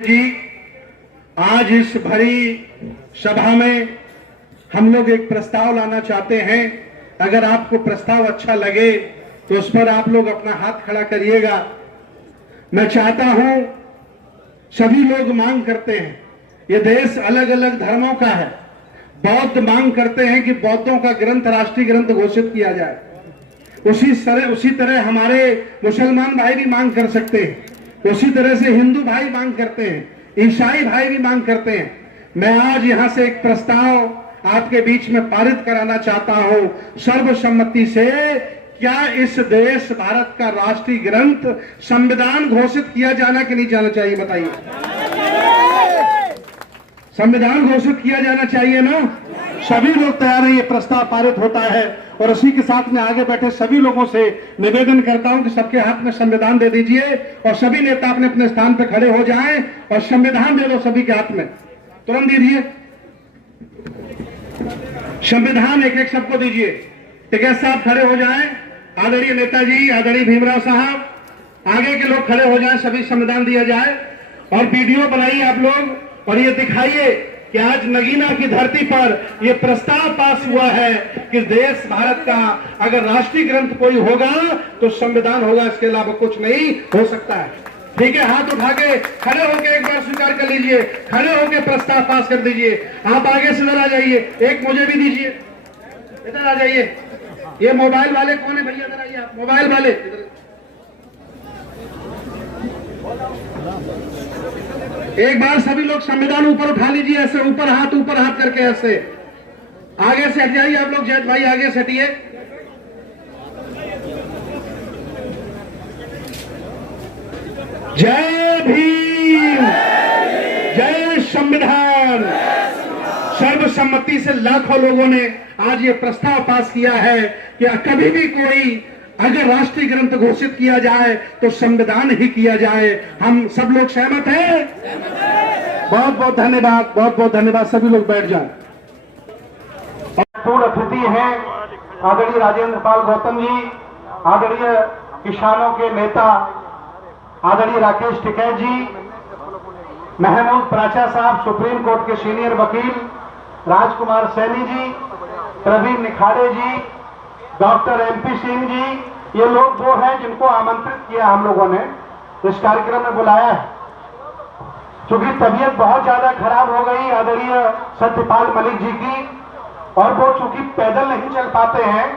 जी, आज इस भरी सभा में हम लोग एक प्रस्ताव लाना चाहते हैं। अगर आपको प्रस्ताव अच्छा लगे तो उस पर आप लोग अपना हाथ खड़ा करिएगा। मैं चाहता हूं, सभी लोग मांग करते हैं, ये देश अलग अलग धर्मों का है। बौद्ध मांग करते हैं कि बौद्धों का ग्रंथ राष्ट्रीय ग्रंथ घोषित किया जाए। उसी तरह हमारे मुसलमान भाई भी मांग कर सकते हैं, उसी तरह से हिंदू भाई मांग करते हैं, ईसाई भाई भी मांग करते हैं। मैं आज यहां से एक प्रस्ताव आपके बीच में पारित कराना चाहता हूं सर्वसम्मति से। क्या इस देश भारत का राष्ट्रीय ग्रंथ संविधान घोषित किया जाना कि नहीं जाना चाहिए? बताइए। संविधान घोषित किया जाना चाहिए ना? सभी लोग तैयार हैं, ये प्रस्ताव पारित होता है। और उसी के साथ में आगे बैठे सभी लोगों से निवेदन करता हूं कि सबके हाथ में संविधान दे दीजिए और सभी नेता अपने अपने स्थान पर खड़े हो जाएं और संविधान दे दो सभी के हाथ में। तुरंत दीजिए संविधान, एक एक सबको दीजिए। टिकैत साहब खड़े हो जाएं, आदरणीय नेताजी, आदरणीय भीमराव साहब, आगे के लोग खड़े हो जाएं, सभी संविधान दिया जाए। और वीडियो बनाइए आप लोग और ये दिखाइए कि आज नगीना की धरती पर यह प्रस्ताव पास हुआ है कि देश भारत का अगर राष्ट्रीय ग्रंथ कोई होगा तो संविधान होगा, इसके अलावा कुछ नहीं हो सकता है। ठीक है, हाथ उठा के खड़े होके एक बार स्वीकार कर लीजिए, खड़े होके प्रस्ताव पास कर दीजिए। आप आगे से इधर आ जाइए, एक मुझे भी दीजिए, इधर आ जाइए। ये मोबाइल वाले कौन है भैया? इधर आइए आप, मोबाइल वाले एक बार सभी लोग संविधान ऊपर उठा लीजिए, ऐसे ऊपर हाथ करके ऐसे आगे से हट जाइए आप लोग। जैद भाई आगे से हटिए। जय भीम, जय संविधान। सर्वसम्मति से लाखों लोगों ने आज ये प्रस्ताव पास किया है कि कभी भी कोई अगर राष्ट्रीय ग्रंथ घोषित किया जाए तो संविधान ही किया जाए। हम सब लोग सहमत हैं? बहुत बहुत धन्यवाद, बहुत बहुत धन्यवाद। सभी लोग बैठ जाएं। पूर्ण अतिथि हैं आदरणीय राजेंद्र पाल गौतम जी, आदरणीय किसानों के नेता आदरणीय राकेश टिकैत जी, महमूद प्राचा साहब, सुप्रीम कोर्ट के सीनियर वकील राजकुमार सैनी जी, प्रवीण निखारे जी, डॉक्टर MP सिंह जी। ये लोग वो हैं जिनको आमंत्रित किया हम लोगों ने, इस कार्यक्रम में बुलाया है। क्योंकि तबीयत बहुत ज्यादा खराब हो गई आदरणीय सत्यपाल मलिक जी की, और वो चूंकि पैदल नहीं चल पाते हैं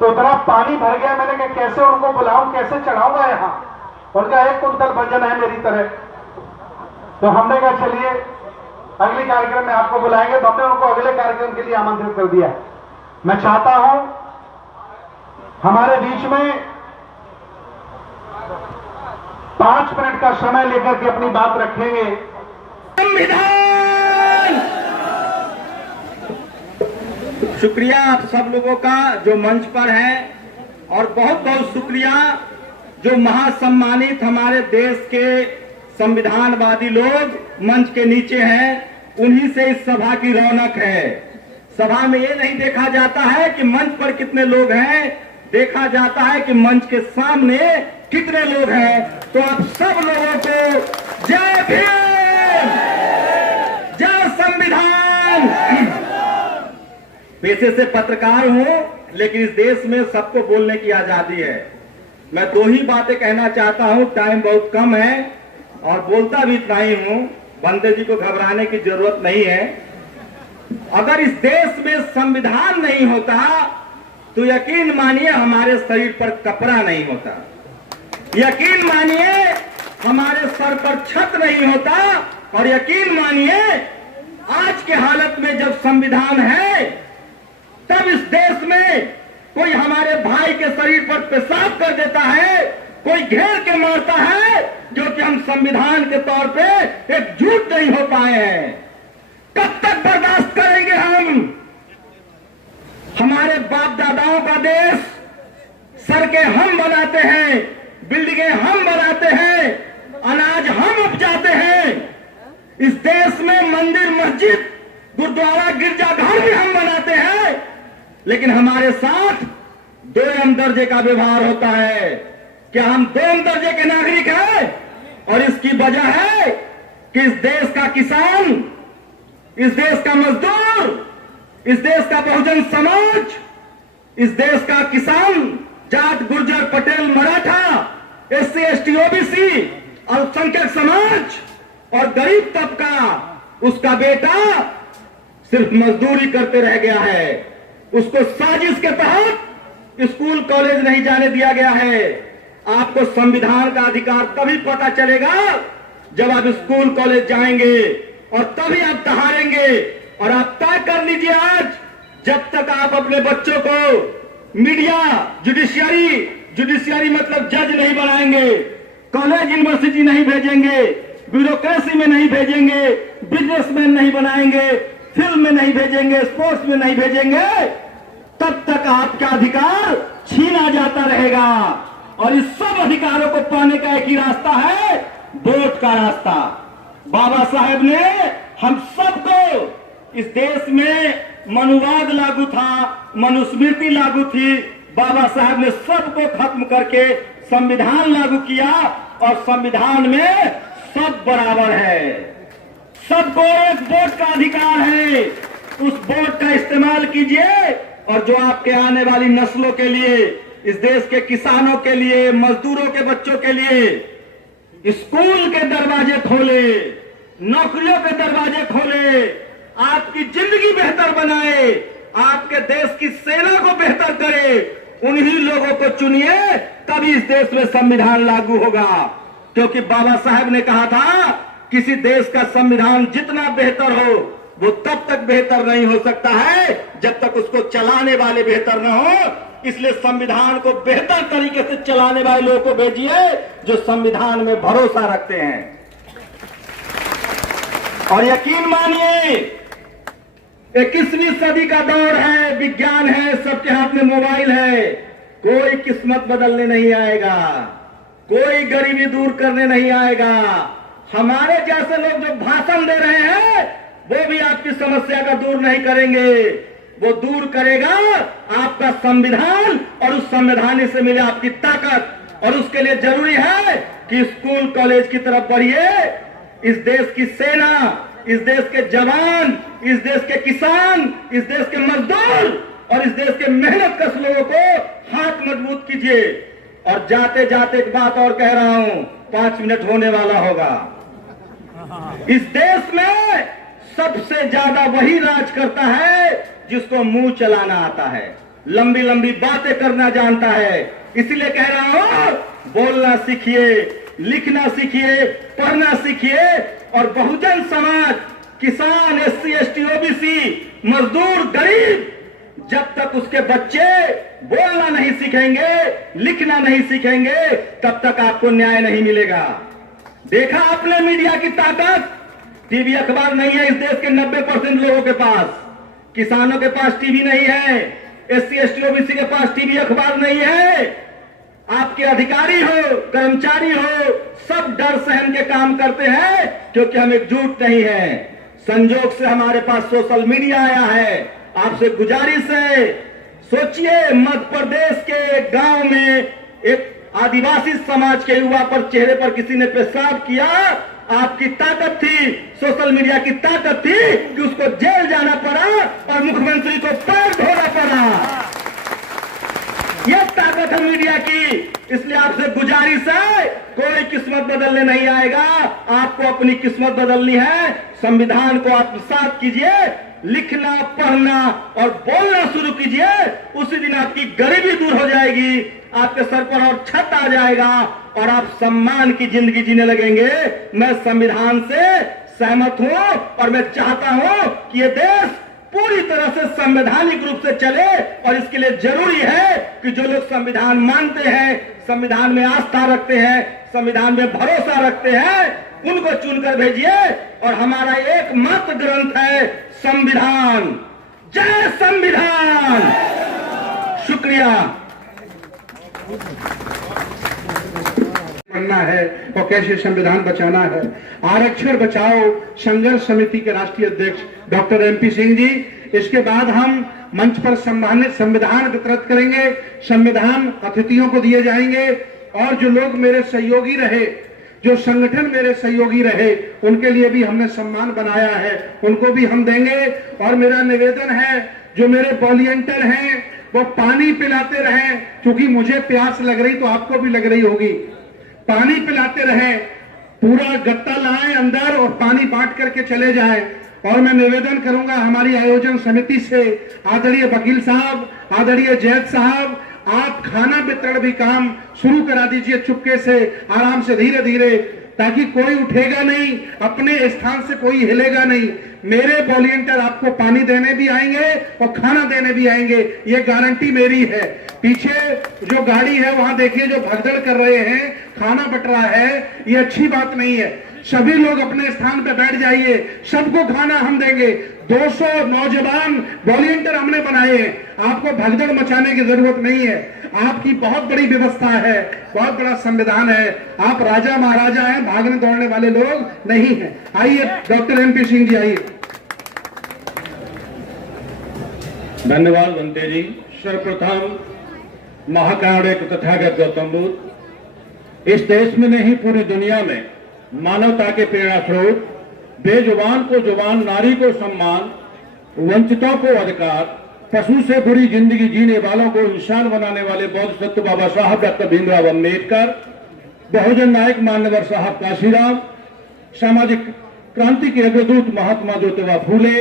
तो उतना पानी भर गया। मैंने कहा कैसे उनको बुलाऊं, कैसे चढ़ाऊंगा यहाँ? उनका 1 कुंतल वजन है मेरी तरह। तो हमने कहा चलिए अगले कार्यक्रम में आपको बुलाएंगे, तो हमने उनको अगले कार्यक्रम के लिए आमंत्रित कर दिया। मैं चाहता हूं हमारे बीच में 5 मिनट का समय लेकर के अपनी बात रखेंगे। संविधान। शुक्रिया आप सब लोगों का जो मंच पर है, और बहुत बहुत शुक्रिया जो महासम्मानित हमारे देश के संविधानवादी लोग मंच के नीचे हैं। उन्हीं से इस सभा की रौनक है। सभा में ये नहीं देखा जाता है कि मंच पर कितने लोग हैं, देखा जाता है कि मंच के सामने कितने लोग हैं। तो आप सब लोगों को जय भीम, जय संविधान। पेशे से पत्रकार हूं, लेकिन इस देश में सबको बोलने की आजादी है। मैं 2 ही बातें कहना चाहता हूं, टाइम बहुत कम है और बोलता भी इतना ही हूं। बंदे जी को घबराने की जरूरत नहीं है। अगर इस देश में संविधान नहीं होता तो यकीन मानिए हमारे शरीर पर कपड़ा नहीं होता, यकीन मानिए हमारे सर पर छत नहीं होता, और यकीन मानिए आज के हालत में जब संविधान है तब इस देश में कोई हमारे भाई के शरीर पर पेशाब कर देता है, कोई घेर के मारता है, जो कि हम संविधान के तौर पे एकजुट नहीं हो पाए हैं। कब तक बर्दाश्त करेंगे हम? हमारे बाप दादाओं का देश, सड़कें हम बनाते हैं, बिल्डिंगें हम बनाते हैं, अनाज हम उपजाते हैं। इस देश में मंदिर, मस्जिद, गुरुद्वारा, गिरजाघर भी हम बनाते हैं, लेकिन हमारे साथ 2 दर्जे का व्यवहार होता है। क्या हम 2 दर्जे के नागरिक हैं? और इसकी वजह है कि इस देश का किसान, इस देश का मजदूर, इस देश का बहुजन समाज, इस देश का किसान, Jat, Gurjar, Patel, Maratha, SC, ST, OBC, अल्पसंख्यक समाज और गरीब तबका, उसका बेटा सिर्फ मजदूरी करते रह गया है। उसको साजिश के तहत स्कूल कॉलेज नहीं जाने दिया गया है। आपको संविधान का अधिकार तभी पता चलेगा जब आप स्कूल कॉलेज जाएंगे और तभी आप ठहरेंगे। और आप तय कर लीजिए आज, जब तक आप अपने बच्चों को मीडिया, जुडिशियरी मतलब जज नहीं बनाएंगे, कॉलेज यूनिवर्सिटी नहीं भेजेंगे, ब्यूरोक्रेसी में नहीं भेजेंगे, बिजनेसमैन नहीं बनाएंगे, फिल्म में नहीं भेजेंगे, स्पोर्ट्स में नहीं भेजेंगे, तब तक आपका अधिकार छीना जाता रहेगा। और इस सब अधिकारों को पाने का एक ही रास्ता है, वोट का रास्ता। बाबा साहेब ने हम सबको, इस देश में मनुवाद लागू था, मनुस्मृति लागू थी, बाबा साहेब ने सबको खत्म करके संविधान लागू किया। और संविधान में सब बराबर है, सबको एक वोट का अधिकार है। उस वोट का इस्तेमाल कीजिए और जो आपके आने वाली नस्लों के लिए, इस देश के किसानों के लिए, मजदूरों के बच्चों के लिए स्कूल के दरवाजे खोले, नौकरियों के दरवाजे खोले, आपकी जिंदगी बेहतर बनाए, आपके देश की सेना को बेहतर करे, उन्हीं लोगों को चुनिए, तभी इस देश में संविधान लागू होगा। क्योंकि बाबा साहेब ने कहा था, किसी देश का संविधान जितना बेहतर हो वो तब तक बेहतर नहीं हो सकता है जब तक उसको चलाने वाले बेहतर न हो। इसलिए संविधान को बेहतर तरीके से चलाने वाले लोगों को भेजिए जो संविधान में भरोसा रखते हैं। और यकीन मानिए, 21वीं सदी का दौर है, विज्ञान है, सबके हाथ में मोबाइल है। कोई किस्मत बदलने नहीं आएगा, कोई गरीबी दूर करने नहीं आएगा। हमारे जैसे लोग जो भाषण दे रहे हैं वो भी आपकी समस्या का दूर नहीं करेंगे। वो दूर करेगा आपका संविधान, और उस संविधान से मिले आपकी ताकत। और उसके लिए जरूरी है कि स्कूल कॉलेज की तरफ बढ़िए। इस देश की सेना, इस देश के जवान, इस देश के किसान, इस देश के मजदूर और इस देश के मेहनत कश लोगों को हाथ मजबूत कीजिए। और जाते जाते एक बात और कह रहा हूं, 5 मिनट होने वाला होगा। इस देश में सबसे ज्यादा वही राज करता है जिसको मुंह चलाना आता है, लंबी लंबी बातें करना जानता है। इसलिए कह रहा हूं, बोलना सीखिए, लिखना सीखिए, पढ़ना सीखिए। और बहुजन समाज, किसान, एससी, एसटी, ओबीसी, मजदूर, गरीब, जब तक उसके बच्चे बोलना नहीं सीखेंगे, लिखना नहीं सीखेंगे, तब तक आपको न्याय नहीं मिलेगा। देखा आपने मीडिया की ताकत? टीवी अखबार नहीं है इस देश के 90% लोगों के पास। किसानों के पास टीवी नहीं है, एससी, एसटी, ओबीसी के पास टीवी अखबार नहीं है। आपके अधिकारी हो, कर्मचारी हो, सब डर सहन के काम करते हैं क्योंकि हम एकजुट नहीं है। संजोग से हमारे पास सोशल मीडिया आया है। आपसे गुजारिश है, सोचिए मध्य प्रदेश के गांव में एक आदिवासी समाज के युवा पर चेहरे पर किसी ने पेशाब किया। आपकी ताकत थी, सोशल मीडिया की ताकत थी कि उसको जेल जाना पड़ा और मुख्यमंत्री को पैर धोना पड़ा। यह ताकत है मीडिया की। इसलिए आपसे गुजारिश है, कोई किस्मत बदलने नहीं आएगा, आपको अपनी किस्मत बदलनी है। संविधान को आत्मसात कीजिए, लिखना, पढ़ना और बोलना शुरू कीजिए। उसी दिन आपकी गरीबी दूर हो जाएगी, आपके सर पर और छत आ जाएगा और आप सम्मान की जिंदगी जीने लगेंगे। मैं संविधान से सहमत हूं और मैं चाहता हूं कि ये देश पूरी तरह से संवैधानिक रूप से चले। और इसके लिए जरूरी है कि जो लोग संविधान मानते हैं, संविधान में आस्था रखते हैं, संविधान में भरोसा रखते हैं, उनको चुनकर भेजिए। और हमारा एकमात्र ग्रंथ है संविधान। जय संविधान। शुक्रिया। बनना है और कैसे संविधान बचाना है। आरक्षण बचाओ संघर्ष समिति के राष्ट्रीय अध्यक्ष डॉक्टर MP सिंह जी। इसके बाद हम मंच पर सम्मानित संविधान वितरित करेंगे, संविधान अतिथियों को दिए जाएंगे। और जो लोग मेरे सहयोगी रहे, जो संगठन मेरे सहयोगी रहे उनके लिए भी हमने सम्मान बनाया है, उनको भी हम देंगे। और मेरा निवेदन है, जो मेरे वॉलंटियर हैं वो पानी पिलाते रहें, क्योंकि मुझे प्यास लग रही तो आपको भी लग रही होगी। पानी पिलाते रहें, पूरा गत्ता लाएं अंदर और पानी बांट करके चले जाएं। और मैं निवेदन करूंगा हमारी आयोजन समिति से, आदरणीय वकील साहब, आदरणीय जैद साहब, आप खाना वितरण भी काम शुरू करा दीजिए, चुपके से, आराम से, धीरे धीरे, ताकि कोई उठेगा नहीं, अपने स्थान से कोई हिलेगा नहीं। मेरे वॉलंटियर आपको पानी देने भी आएंगे और खाना देने भी आएंगे, ये गारंटी मेरी है। पीछे जो गाड़ी है वहां देखिए, जो भगदड़ कर रहे हैं, खाना बट रहा है, ये अच्छी बात नहीं है। सभी लोग अपने स्थान पर बैठ जाइए, सबको खाना हम देंगे। 200 नौजवान वॉलंटियर हमने बनाए हैं, आपको भगदड़ मचाने की जरूरत नहीं है। आपकी बहुत बड़ी व्यवस्था है, बहुत बड़ा संविधान है, आप राजा महाराजा हैं, भागने दौड़ने वाले लोग नहीं हैं। आइए डॉक्टर MP सिंह जी, आइए। धन्यवाद बंते जी। सर्वप्रथम महाकारुणिक तथागत गौतम बुद्ध इस देश में नहीं पूरी दुनिया में मानवता के प्रेरणा स्रोत, बेजुबान को जुबान, नारी को सम्मान, वंचितों को अधिकार, पशु से बुरी जिंदगी जीने वालों को इंसान बनाने वाले बौद्ध सत्य बाबा साहब डॉक्टर भीमराव अम्बेडकर, बहुजन नायक मान्यवर साहब काशीराम, सामाजिक क्रांति के अग्रदूत महात्मा ज्योतिबा फूले,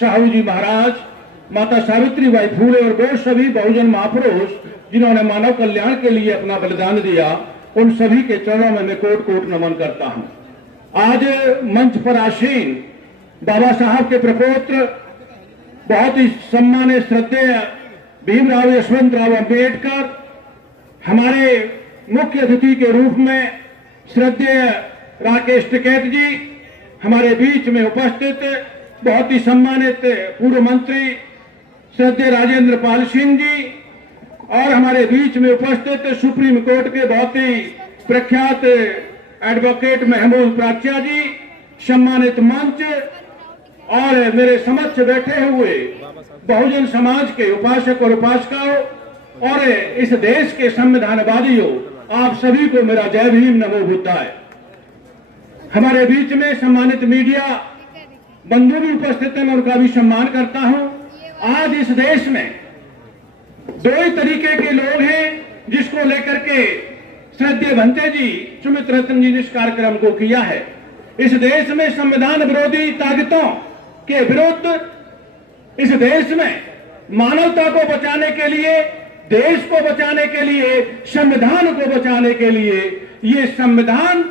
साहू जी महाराज, माता सावित्रीबाई फूले और वो सभी बहुजन महापुरुष जिन्होंने मानव कल्याण के लिए अपना बलिदान दिया, उन सभी के चरणों में मैं कोट कोट नमन करता हूं। आज मंच पर आसीन बाबा साहब के प्रपौत्र, बहुत ही सम्मानित श्रद्धेय भीमराव यशवंतराव अम्बेडकर, हमारे मुख्य अतिथि के रूप में श्रद्धेय राकेश टिकैत जी, हमारे बीच में उपस्थित बहुत ही सम्मानित पूर्व मंत्री श्रद्धेय राजेंद्र पाल सिंह जी, और हमारे बीच में उपस्थित सुप्रीम कोर्ट के बहुत ही प्रख्यात एडवोकेट महमूद प्राच्या जी, सम्मानित मंच, और मेरे समक्ष बैठे हुए बहुजन समाज के उपासक और उपासिकाओं और इस देश के संविधानवादियों, आप सभी को मेरा जय भीम, नमो बुद्धाय। हमारे बीच में सम्मानित मीडिया बंधु भी उपस्थित हैं, मैं उनका भी सम्मान करता हूं। आज इस देश में दो ही तरीके के लोग हैं जिसको लेकर के श्रद्धेय भंते जी, सुमित रतन जी ने इस कार्यक्रम को किया है। इस देश में संविधान विरोधी ताकतों के विरुद्ध, इस देश में मानवता को बचाने के लिए, देश को बचाने के लिए, संविधान को बचाने के लिए ये संविधान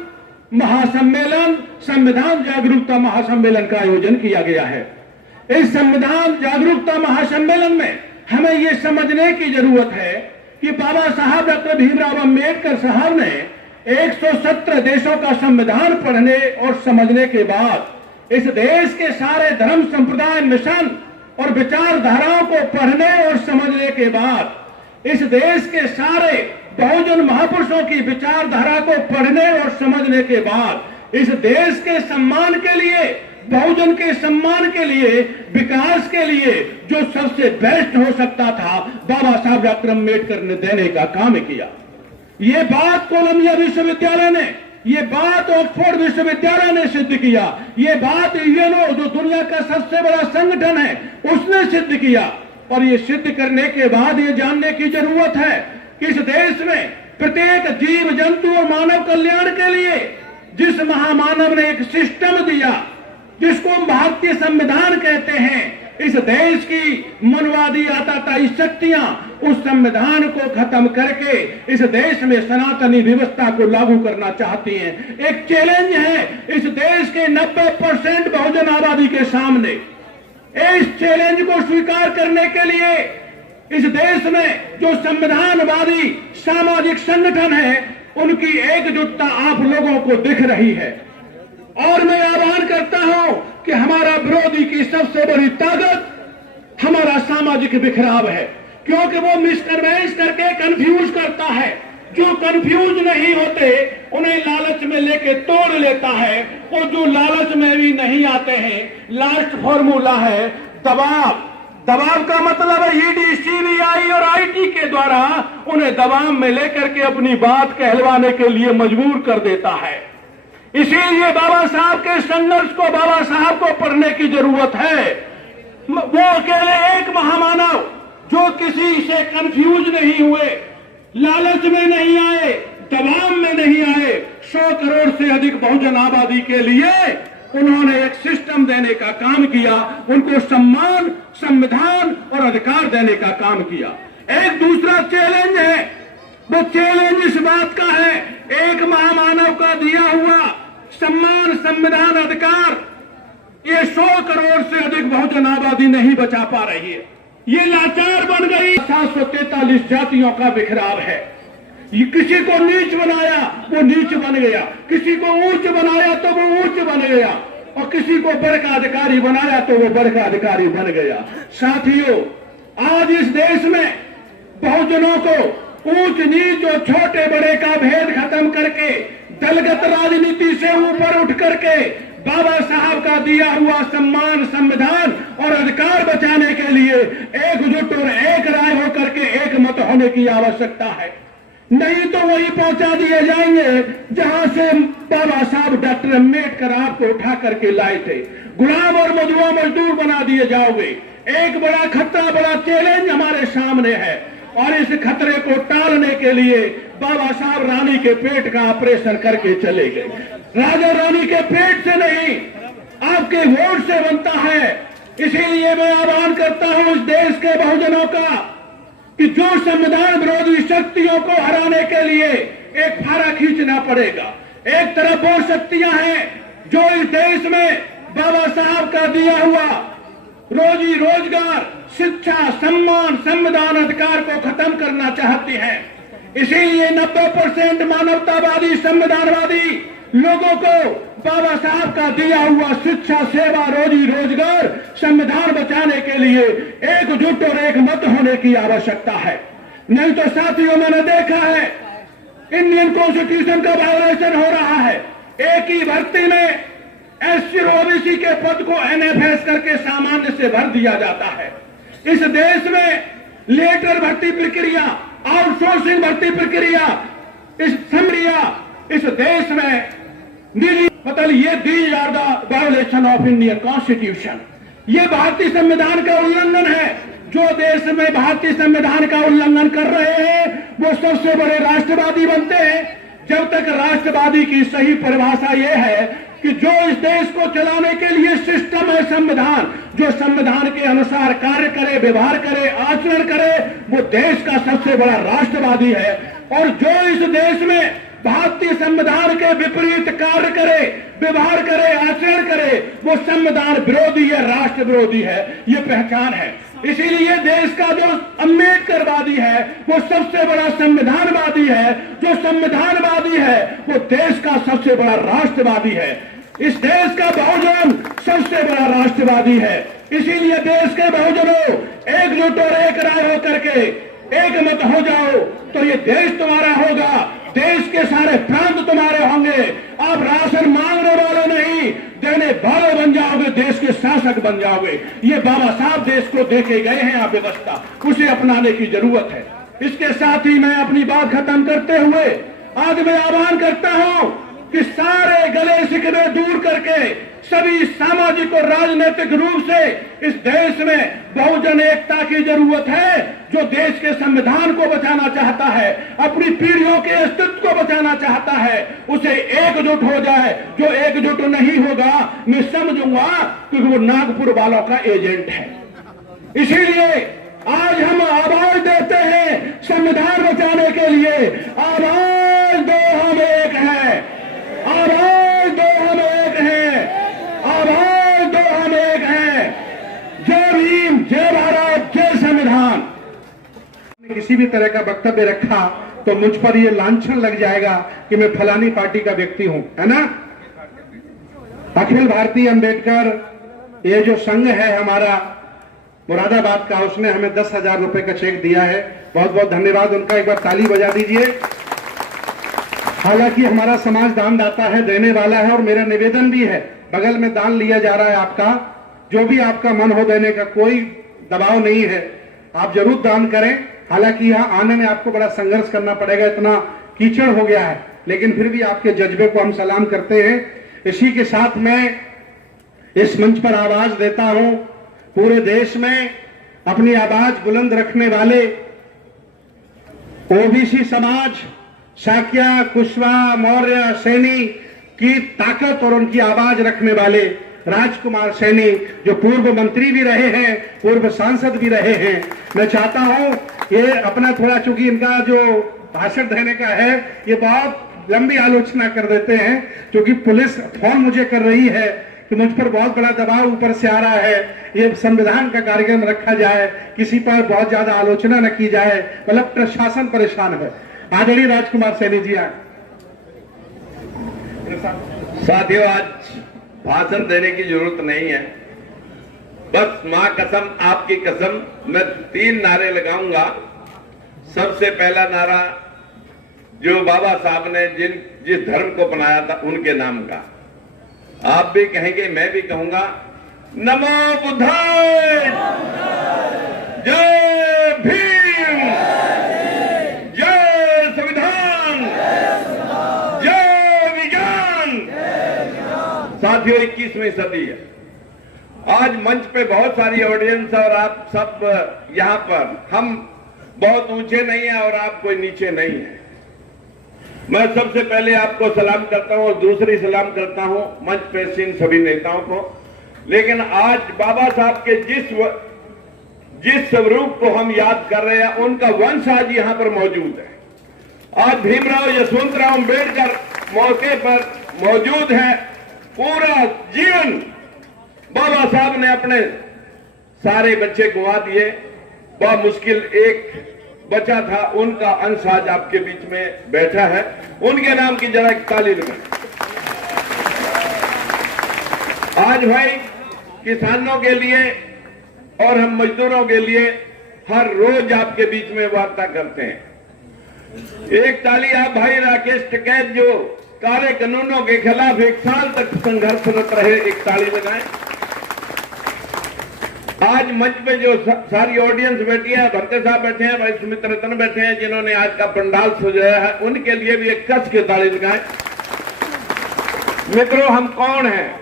महासम्मेलन, संविधान जागरूकता महासम्मेलन का आयोजन किया गया है। इस संविधान जागरूकता महासम्मेलन में हमें ये समझने की जरूरत है कि बाबा साहब डॉक्टर भीमराव अम्बेडकर साहब ने 117 देशों का संविधान पढ़ने और समझने के बाद इस देश के सारे धर्म संप्रदाय, मिशन और विचारधाराओं को पढ़ने और समझने के बाद इस देश के सारे बहुजन महापुरुषों की विचारधारा को पढ़ने और समझने के बाद इस देश के सम्मान के लिए, बहुजन के सम्मान के लिए, विकास के लिए जो सबसे बेस्ट हो सकता था, बाबा साहब डॉक्टर अम्बेडकर ने देने का काम किया। ये बात कोलंबिया विश्वविद्यालय ने, ये बात ऑक्सफोर्ड विश्वविद्यालय ने सिद्ध किया, ये बात यूएनओ जो दुनिया का सबसे बड़ा संगठन है उसने सिद्ध किया। और ये सिद्ध करने के बाद ये जानने की जरूरत है कि इस देश में प्रत्येक जीव जंतु और मानव कल्याण के लिए जिस महामानव ने एक सिस्टम दिया, जिसको हम भारतीय संविधान कहते हैं, इस देश की मनवादी आताताई शक्तियां उस संविधान को खत्म करके इस देश में सनातनी व्यवस्था को लागू करना चाहती हैं। एक चैलेंज है इस देश के 90% बहुजन आबादी के सामने। इस चैलेंज को स्वीकार करने के लिए इस देश में जो संविधानवादी सामाजिक संगठन है, उनकी एकजुटता आप लोगों को दिख रही है। और मैं आह्वान करता हूं कि हमारा विरोधी की सबसे बड़ी ताकत हमारा सामाजिक बिखराव है, क्योंकि वो मिसकन्वेंस करके कंफ्यूज करता है। जो कंफ्यूज नहीं होते उन्हें लालच में लेके तोड़ लेता है, और जो लालच में भी नहीं आते हैं, लास्ट फॉर्मूला है दबाव। दबाव का मतलब है ईडी, सीबीआई और आईटी के द्वारा उन्हें दबाव में लेकर के अपनी बात कहलवाने के लिए मजबूर कर देता है। इसीलिए बाबा साहब के संघर्ष को, बाबा साहब को पढ़ने की जरूरत है। वो अकेले एक महामानव जो किसी से कंफ्यूज नहीं हुए, लालच में नहीं आए, दबाव में नहीं आए, 100 करोड़ से अधिक बहुजन आबादी के लिए उन्होंने एक सिस्टम देने का काम किया, उनको सम्मान, संविधान और अधिकार देने का काम किया। एक दूसरा चैलेंज है, वो चैलेंज इस बात का है, एक महामानव का दिया हुआ सम्मान, संविधान, अधिकार ये 100 करोड़ से अधिक बहुजन आबादी नहीं बचा पा रही है। ये लाचार बन गई। 743 जातियों का बिखराव है। ये किसी को नीच बनाया वो नीच बन गया, किसी को ऊंच बनाया तो वो ऊंच बन गया, और किसी को वर्ग का अधिकारी बनाया तो वो वर्ग का अधिकारी बन गया। साथियों, आज इस देश में बहुजनों को ऊंच नीच और छोटे बड़े का भेद खत्म करके, दलगत राजनीति से ऊपर उठ करके बाबा साहब का दिया हुआ सम्मान, संविधान और अधिकार बचाने के लिए एकजुट और एक राय होकर के एक मत होने की आवश्यकता है। नहीं तो वही पहुंचा दिए जाएंगे जहां से बाबा साहब डॉक्टर अम्बेडकर आपको उठा करके लाए थे। गुलाम और मजदूर मजदूर बना दिए जाओगे। एक बड़ा खतरा, बड़ा चैलेंज हमारे सामने है, और इस खतरे को टालने के लिए बाबा साहब रानी के पेट का ऑपरेशन करके चले गए। राजा रानी के पेट से नहीं, आपके वोट से बनता है। इसीलिए मैं आह्वान करता हूं इस देश के बहुजनों का कि जो संविधान विरोधी शक्तियों को हराने के लिए एक फारा खींचना पड़ेगा। एक तरफ वो शक्तियां हैं जो इस देश में बाबा साहब का दिया हुआ रोजी रोजगार, शिक्षा, सम्मान, संविधान, अधिकार को खत्म करना चाहती हैं। इसीलिए 90% मानवतावादी, संविधानवादी लोगों को बाबा साहब का दिया हुआ शिक्षा, सेवा, रोजी रोजगार, संविधान बचाने के लिए एकजुट और एक मत होने की आवश्यकता है। नहीं तो साथियों, मैंने देखा है इंडियन कॉन्स्टिट्यूशन का वायोलेशन हो रहा है। एक ही भर्ती में एससी और ओबीसी के पद को एनएफएस करके सामान्य से भर दिया जाता है। इस देश में लेटर भर्ती प्रक्रिया, आउटसोर्सिंग भर्ती प्रक्रिया, इस देश में मतलब ये these are the violation of Indian constitution. ये भारतीय संविधान का उल्लंघन है। जो देश में भारतीय संविधान का उल्लंघन कर रहे हैं वो सबसे बड़े राष्ट्रवादी बनते हैं। जब तक राष्ट्रवादी की सही परिभाषा ये है कि जो इस देश को चलाने के लिए सिस्टम है संविधान, जो संविधान के अनुसार कार्य करे, व्यवहार करे, आचरण करे, वो देश का सबसे बड़ा राष्ट्रवादी है। और जो इस देश में भारतीय संविधान के विपरीत कार्य करे, व्यवहार करे, आचरण करे, वो संविधान विरोधी है, राष्ट्र विरोधी है। ये पहचान है। इसीलिए देश का जो अम्बेडकरवादी है वो सबसे बड़ा संविधानवादी है। जो संविधानवादी है वो देश का सबसे बड़ा राष्ट्रवादी है। इस देश का बहुजन सबसे बड़ा राष्ट्रवादी है। इसीलिए देश के बहुजनों एकजुट और एक राय होकर के एक मत हो जाओ तो ये देश तुम्हारा होगा, देश के सारे प्रांत तुम्हारे होंगे। आप राशन मांगने वाले नहीं, देने वाले बन जाओगे, देश के शासक बन जाओगे। ये बाबा साहब देश को देके गए हैं आप व्यवस्था, उसे अपनाने की जरूरत है। इसके साथ ही मैं अपनी बात खत्म करते हुए आज मैं आह्वान करता हूं कि सारे गले शिकवे दूर करके सभी सामाजिक और राजनीतिक रूप से इस देश में बहुजन एकता की जरूरत है। जो देश के संविधान को बचाना चाहता है, अपनी पीढ़ियों के अस्तित्व को बचाना चाहता है, उसे एकजुट हो जाए। जो एकजुट नहीं होगा मैं समझूंगा क्योंकि वो नागपुर वालों का एजेंट है। इसीलिए आज हम आवाज देते हैं संविधान बचाने के लिए। आवाज दो हम एक है, आवाज दो हम एक है, आवाज दो हम एक है। जय भीम, जय भारत, जय संविधान। किसी भी तरह का वक्तव्य रखा तो मुझ पर ये लांछन लग जाएगा कि मैं फलानी पार्टी का व्यक्ति हूं, है ना। अखिल भारतीय अंबेडकर ये जो संघ है हमारा मुरादाबाद का, उसने हमें 10,000 रुपए का चेक दिया है। बहुत बहुत धन्यवाद उनका, एक बार ताली बजा दीजिए। हालांकि हमारा समाज दानदाता है, देने वाला है, और मेरा निवेदन भी है, बगल में दान लिया जा रहा है आपका, जो भी आपका मन हो देने का, कोई दबाव नहीं है, आप जरूर दान करें। हालांकि यहाँ आने में आपको बड़ा संघर्ष करना पड़ेगा, इतना कीचड़ हो गया है, लेकिन फिर भी आपके जज्बे को हम सलाम करते हैं। इसी के साथ मैं इस मंच पर आवाज देता हूं, पूरे देश में अपनी आवाज बुलंद रखने वाले ओबीसी समाज, शाक्या, कुशवाहा, मौर्य, सैनी की ताकत और उनकी आवाज रखने वाले राजकुमार सैनी, जो पूर्व मंत्री भी रहे हैं, पूर्व सांसद भी रहे हैं। मैं चाहता हूं ये अपना थोड़ा, चूंकि इनका जो भाषण देने का है ये बहुत लंबी आलोचना कर देते हैं, क्योंकि पुलिस फोन मुझे कर रही है कि मुझ पर बहुत बड़ा दबाव ऊपर से आ रहा है, ये संविधान का कार्यक्रम रखा जाए, किसी पर बहुत ज्यादा आलोचना न की जाए, मतलब प्रशासन परेशान है। आदरणीय राजकुमार सैनी जी आए। साथियों, आज भाषण देने की जरूरत नहीं है, बस मां कसम आपकी कसम मैं 3 नारे लगाऊंगा। सबसे पहला नारा जो बाबा साहब ने जिस धर्म को बनाया था उनके नाम का, आप भी कहेंगे, मैं भी कहूंगा, नमो बुद्धाय, जय भीम, जय संविधान, जय विज्ञान। साथियों, 21वीं सदी है। आज मंच पे बहुत सारी ऑडियंस और आप सब यहाँ पर, हम बहुत ऊंचे नहीं है और आप कोई नीचे नहीं है। मैं सबसे पहले आपको सलाम करता हूं और दूसरी सलाम करता हूं मंच पे इन सभी नेताओं को। लेकिन आज बाबा साहब के जिस स्वरूप को हम याद कर रहे हैं, उनका वंश आज यहां पर मौजूद है। आज भीमराव यशवंतराव अम्बेडकर मौके पर मौजूद है। पूरा जीवन बाबा साहब ने अपने सारे बच्चे गंवा दिए, बहुत मुश्किल एक बचा था, उनका अंश आज आपके बीच में बैठा है। उनके नाम की जरा एक ताली लगाएं। आज भाई किसानों के लिए और हम मजदूरों के लिए हर रोज आपके बीच में वार्ता करते हैं। एक ताली आप भाई राकेश टिकैत, जो काले कानूनों के खिलाफ 1 साल तक संघर्षरत रहे, एक ताली लगाएं। आज मंच पे जो सारी ऑडियंस बैठी है, भरते साहब बैठे हैं, भाई सुमित रतन बैठे हैं, जिन्होंने आज का पंडाल सजाया है, उनके लिए भी एक कस के ताली लगाएं। मित्रों, हम कौन हैं?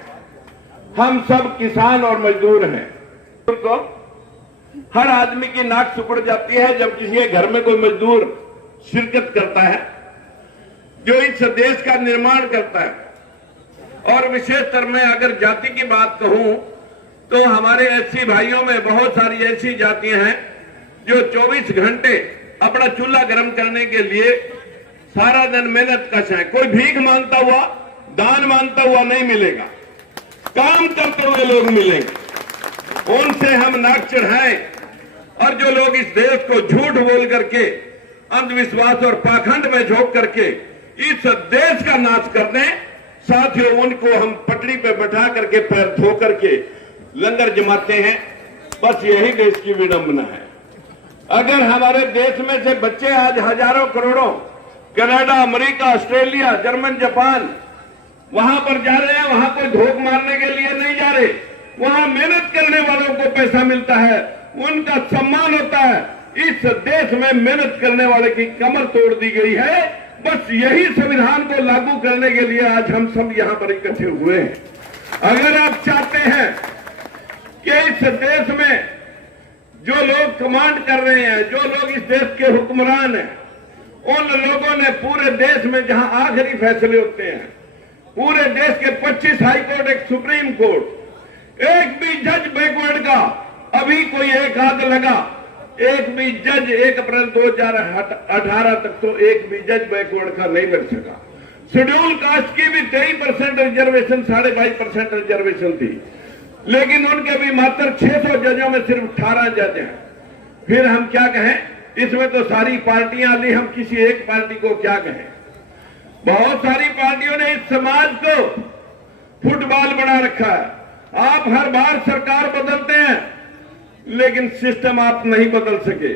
हम सब किसान और मजदूर हैं। तो हर आदमी की नाक सुकड़ जाती है जब किसी के घर में कोई मजदूर शिरकत करता है, जो इस देश का निर्माण करता है। और विशेषतर मैं अगर जाति की बात कहूं तो हमारे एससी भाइयों में बहुत सारी ऐसी जातियां हैं जो 24 घंटे अपना चूल्हा गर्म करने के लिए सारा दिन मेहनत कश है। कोई भीख मांगता हुआ, दान मांगता हुआ नहीं मिलेगा, काम करते हुए लोग मिलेंगे। उनसे हम नाक चढ़ाएं, और जो लोग इस देश को झूठ बोल करके, अंधविश्वास और पाखंड में झोंक करके इस देश का नाश कर दें, साथियों उनको हम पटड़ी पे बैठा करके पैर धो करके लंगर जमाते हैं। बस यही देश की विडंबना है। अगर हमारे देश में से बच्चे आज हजारों करोड़ों Canada, America, Australia, German, Japan वहां पर जा रहे हैं, वहां कोई धोख मारने के लिए नहीं जा रहे, वहां मेहनत करने वालों को पैसा मिलता है, उनका सम्मान होता है। इस देश में मेहनत करने वाले की कमर तोड़ दी गई है। बस यही संविधान को लागू करने के लिए आज हम सब यहां पर इकट्ठे हुए हैं। अगर आप चाहते हैं कि इस देश में जो लोग कमांड कर रहे हैं, जो लोग इस देश के हुक्मरान हैं, उन लोगों ने पूरे देश में जहां आखिरी फैसले होते हैं, पूरे देश के 25 हाई कोर्ट, एक सुप्रीम कोर्ट, एक भी जज बैकवर्ड का अभी कोई एक हाथ लगा, एक भी जज 1 अप्रैल 2018 तक तो एक भी जज बैकवर्ड का नहीं मिल सका। शेड्यूल कास्ट की भी 23% रिजर्वेशन, 22.5% रिजर्वेशन थी, लेकिन उनके भी मात्र 600 जजों में सिर्फ 18 जज हैं। फिर हम क्या कहें? इसमें तो सारी पार्टियां ली, हम किसी एक पार्टी को क्या कहें? बहुत सारी पार्टियों ने इस समाज को फुटबॉल बना रखा है। आप हर बार सरकार बदलते हैं, लेकिन सिस्टम आप नहीं बदल सके।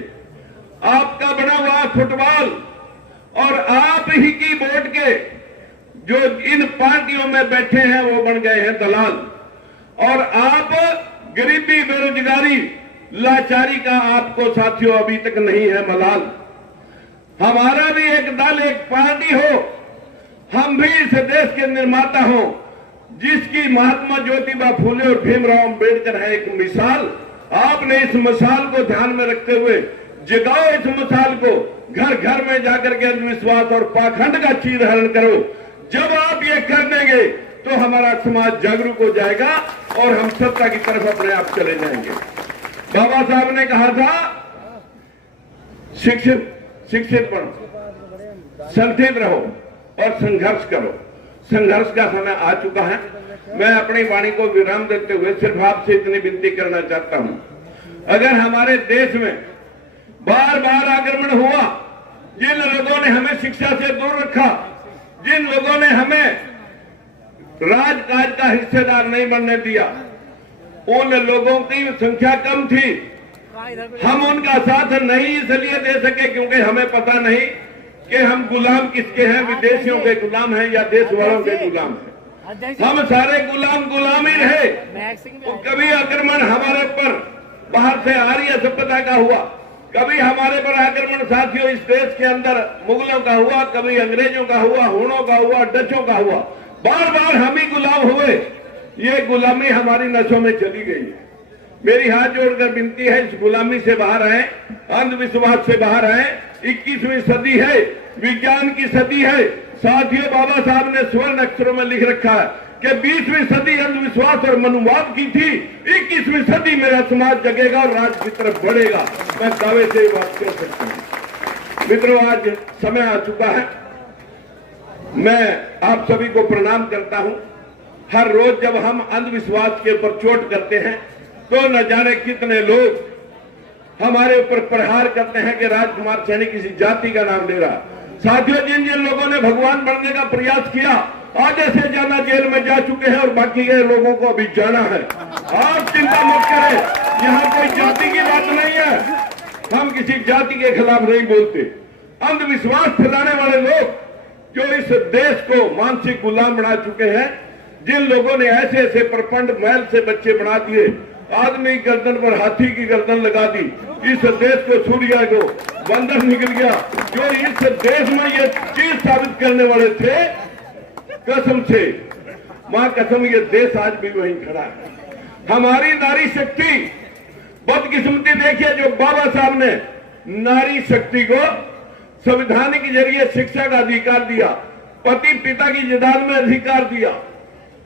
आपका बना हुआ फुटबॉल और आप ही की वोट के जो इन पार्टियों में बैठे हैं वो बन गए हैं दलाल। और आप गरीबी, बेरोजगारी, लाचारी का आपको साथियों अभी तक नहीं है मलाल। हमारा भी एक दल, एक पार्टी हो, हम भी इस देश के निर्माता हो, जिसकी महात्मा ज्योतिबा फूले और भीमराव अंबेडकर है एक मिसाल। आपने इस मिसाल को ध्यान में रखते हुए जगाओ इस मिसाल को, घर घर में जाकर के अंधविश्वास और पाखंड का चीरहरण करो। जब आप ये कर देंगे तो हमारा समाज जागरूक हो जाएगा और हम सत्ता की तरफ अपने आप चले जाएंगे। बाबा साहब ने कहा था शिक्षित बनो, संगठित रहो और संघर्ष करो। संघर्ष का समय आ चुका है। मैं अपनी वाणी को विराम देते हुए सिर्फ आपसे इतनी विनती करना चाहता हूं, अगर हमारे देश में बार बार आक्रमण हुआ, जिन लोगों ने हमें शिक्षा से दूर रखा, जिन लोगों ने हमें राजकाज का हिस्सेदार नहीं बनने दिया, उन लोगों की संख्या कम थी। हम उनका साथ नहीं इसलिए दे सके क्योंकि हमें पता नहीं कि हम गुलाम किसके हैं, विदेशियों के गुलाम हैं या देश वालों के गुलाम हैं। हम सारे गुलाम ही रहे। तो कभी आक्रमण हमारे पर बाहर से आर्य सभ्यता का हुआ, कभी हमारे पर आक्रमण साथियों इस देश के अंदर मुगलों का हुआ, कभी अंग्रेजों का हुआ, हुणों का हुआ, डचों का हुआ। बार बार हम ही गुलाम हुए। ये गुलामी हमारी नसों में चली गई है। मेरी हाथ जोड़कर विनती है, इस गुलामी से बाहर आए, अंधविश्वास से बाहर आए। 21वीं सदी है, विज्ञान की सदी है। साथियों, बाबा साहब ने स्वर्ण अक्षरों में लिख रखा है कि 20वीं सदी अंधविश्वास और मनुवाद की थी, 21वीं सदी मेरा समाज जगेगा और राज की तरफ बढ़ेगा। मैं दावे से बात कर सकता हूं। मित्रों, आज समय आ चुका है। मैं आप सभी को प्रणाम करता हूं। हर रोज जब हम अंधविश्वास के ऊपर चोट करते हैं तो न जाने कितने लोग हमारे ऊपर प्रहार करते हैं कि राजकुमार सैनी किसी जाति का नाम ले रहा। साथियों, जिन जिन लोगों ने भगवान बनने का प्रयास किया, आधे से ज्यादा जेल में जा चुके हैं और बाकी के लोगों को अभी जाना है। आप चिंता मत करें, यहाँ कोई जाति की बात नहीं है। हम किसी जाति के खिलाफ नहीं बोलते। अंधविश्वास फैलाने वाले लोग जो इस देश को मानसिक गुलाम बना चुके हैं, जिन लोगों ने ऐसे ऐसे प्रपंड महल से बच्चे बना दिए, आदमी की गर्दन पर हाथी की गर्दन लगा दी, इस देश को सूर्या को बंदर निकल गया। जो इस देश में ये चीज साबित करने वाले थे, कसम से मां कसम, ये देश आज भी वहीं खड़ा है। हमारी नारी शक्ति, बदकिस्मती देखिए, जो बाबा साहब ने नारी शक्ति को संविधान के जरिए शिक्षा का अधिकार दिया, पति पिता की जायदाद में अधिकार दिया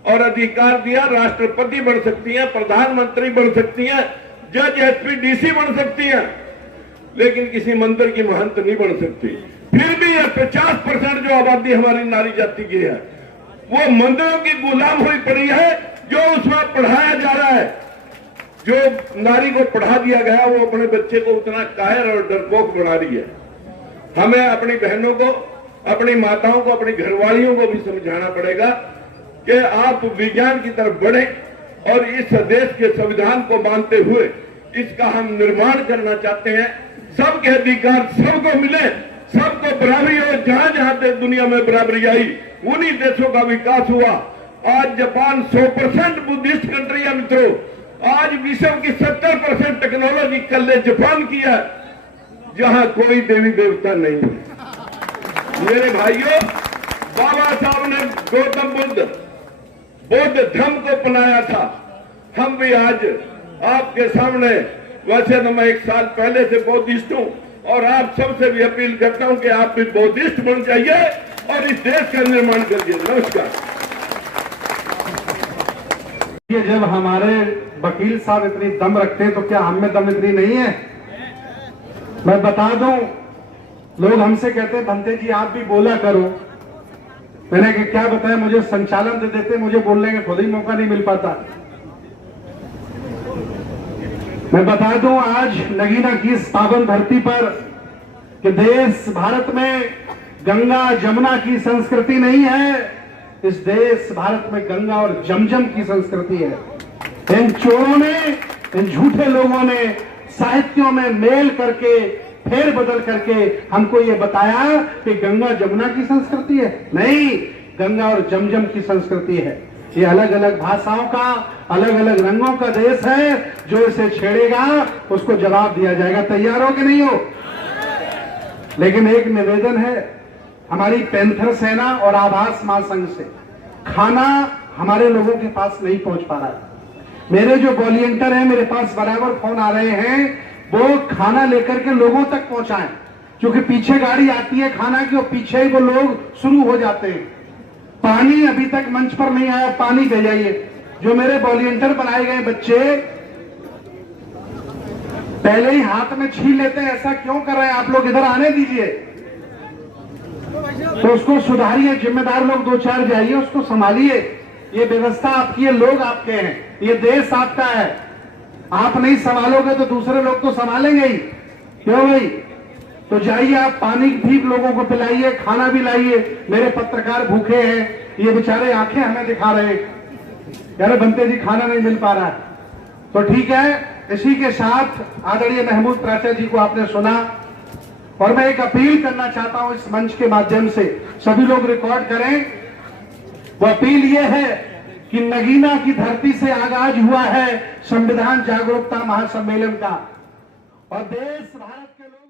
और अधिकार दिया, राष्ट्रपति बन सकती हैं, प्रधानमंत्री बन सकती हैं, जज एसपी डीसी बन सकती हैं, लेकिन किसी मंदिर की महंत नहीं बन सकती। फिर भी यह 50% जो आबादी हमारी नारी जाति की है, वो मंदिरों की गुलाम हुई पड़ी है। जो उसमें पढ़ाया जा रहा है, जो नारी को पढ़ा दिया गया, वो अपने बच्चे को उतना कायर और डरपोक बना रही है। हमें अपनी बहनों को, अपनी माताओं को, अपनी घरवालियों को भी समझाना पड़ेगा कि आप विज्ञान की तरफ बढ़े और इस देश के संविधान को मानते हुए इसका हम निर्माण करना चाहते हैं। सबके अधिकार सबको मिले, सबको बराबरी हो। जहां जहां दुनिया में बराबरी आई, उन्हीं देशों का विकास हुआ। आज जापान 100% बुद्धिस्ट कंट्री है मित्रों। आज विश्व की 70% टेक्नोलॉजी कल जापान की है, जहां कोई देवी देवता नहीं है। मेरे भाइयों, बाबा साहब ने गौतम बौद्ध धर्म को अपनाया था। हम भी आज आपके सामने, वैसे तो मैं 1 साल पहले से बौद्धिस्ट हूं और आप सबसे भी अपील करता हूं कि आप भी बौद्धिस्ट बन जाइए और इस देश का निर्माण करिए। नमस्कार। ये जब हमारे वकील साहब इतनी दम रखते हैं तो क्या हम में दम इतनी नहीं है? मैं बता दूं, लोग हमसे कहते हैं भंते जी आप भी बोला करो। मैंने क्या बताया, मुझे संचालन दे देते, मुझे बोलने का खुद ही मौका नहीं मिल पाता। मैं बता दूं, आज नगीना की इस पावन धरती पर कि देश भारत में गंगा जमुना की संस्कृति नहीं है, इस देश भारत में गंगा और जमजम की संस्कृति है। इन चोरों ने, इन झूठे लोगों ने साहित्यों में मेल करके, फेर बदल करके हमको ये बताया कि गंगा जमुना की संस्कृति है। नहीं, गंगा और जमजम की संस्कृति है। ये अलग अलग भाषाओं का, अलग अलग रंगों का देश है। जो इसे छेड़ेगा उसको जवाब दिया जाएगा। तैयार हो कि नहीं हो? लेकिन एक निवेदन है हमारी पैंथर सेना और आवास महासंघ से, खाना हमारे लोगों के पास नहीं पहुंच पा रहा है। मेरे जो वॉलंटियर हैं, मेरे पास बराबर फोन आ रहे हैं, वो खाना लेकर के लोगों तक पहुंचाएं, क्योंकि पीछे गाड़ी आती है खाना की और पीछे ही वो लोग शुरू हो जाते हैं। पानी अभी तक मंच पर नहीं आया, पानी भेजाइए। जो मेरे वॉलंटियर बनाए गए बच्चे पहले ही हाथ में छीन लेते हैं, ऐसा क्यों कर रहे हैं आप लोग? इधर आने दीजिए, तो उसको सुधारिए। जिम्मेदार लोग दो चार जाइए, उसको संभालिए। ये व्यवस्था आपकी है, लोग आपके हैं, ये देश आपका है। आप नहीं संभालोगे तो दूसरे लोग तो संभालेंगे ही, क्यों भाई? तो जाइए आप, पानी भी लोगों को पिलाइए, खाना भी लाइए। मेरे पत्रकार भूखे हैं, ये बेचारे आंखें हमें दिखा रहे हैं, यार बंते जी खाना नहीं मिल पा रहा है। तो ठीक है, इसी के साथ आदरणीय महमूद प्राचा जी को आपने सुना, और मैं एक अपील करना चाहता हूं इस मंच के माध्यम से, सभी लोग रिकॉर्ड करें। वो अपील ये है कि नगीना की धरती से आगाज हुआ है संविधान जागरूकता महासम्मेलन का, और देश भारत के लोग